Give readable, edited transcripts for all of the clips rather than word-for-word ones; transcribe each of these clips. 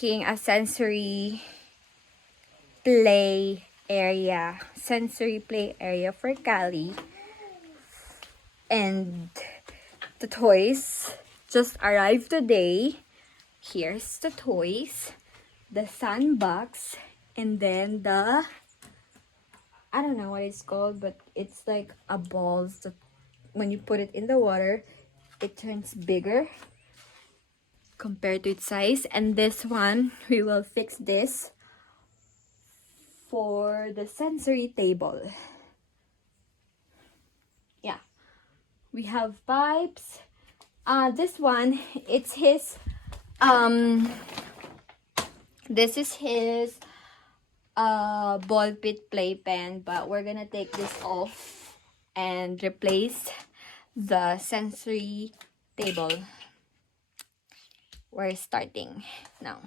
making a sensory play area for Kali. And the toys just arrived today. Here's the toys, the sandbox, and then the, I don't know what it's called, but it's like a ball that when you put it in the water, it turns bigger compared to its size. And this one, we will fix this for the sensory table. Yeah, we have pipes. This one, it's his this is his ball pit playpen, but we're gonna take this off and replace the sensory table. We're starting now.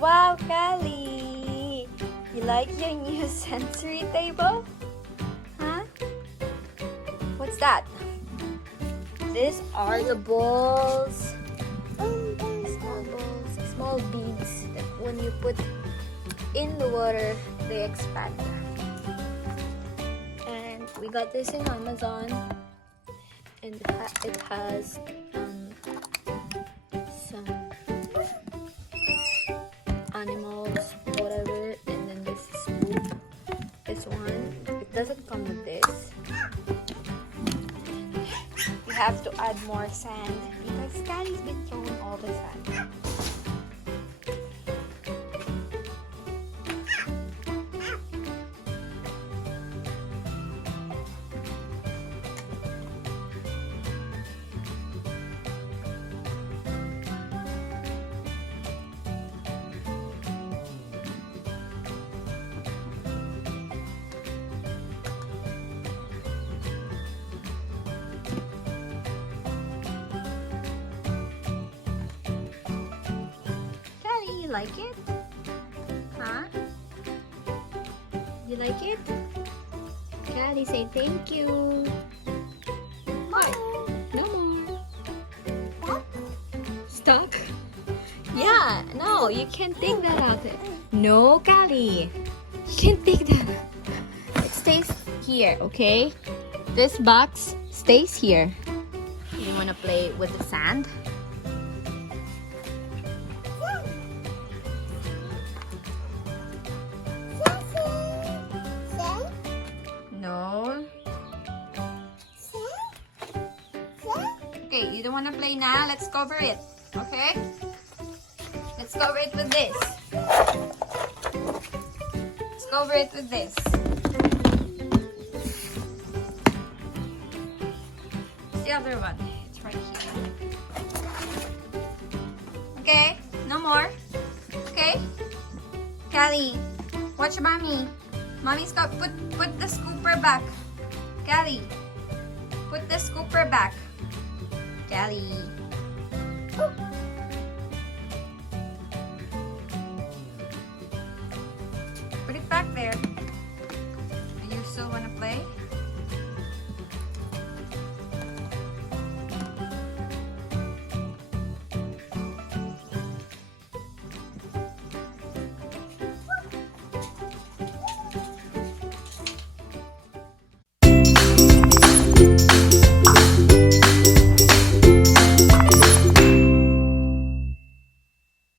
Wow, Kali! You like your new sensory table? Huh? What's that? These are the balls. Small beads that when you put in the water, they expand. And we got this in Amazon. And it has some animals, whatever, and then this scoop. This one, it doesn't come with this. You have to add more sand because Kali's been throwing all the sand. You like it? Huh? You like it? Kali, say thank you. What? No more. Stuck? Yeah, no, you can't take that out. No, Kali. You can't take that. It stays here, okay? This box stays here. You wanna play with the sand? No. Okay, you don't want to play now? Let's cover it. Okay? Let's cover it with this. Let's cover it with this. It's the other one. It's right here. Okay? No more? Okay? Kali, watch mommy. Mommy's got put the scooper back. Kali, put the scooper back. Kali.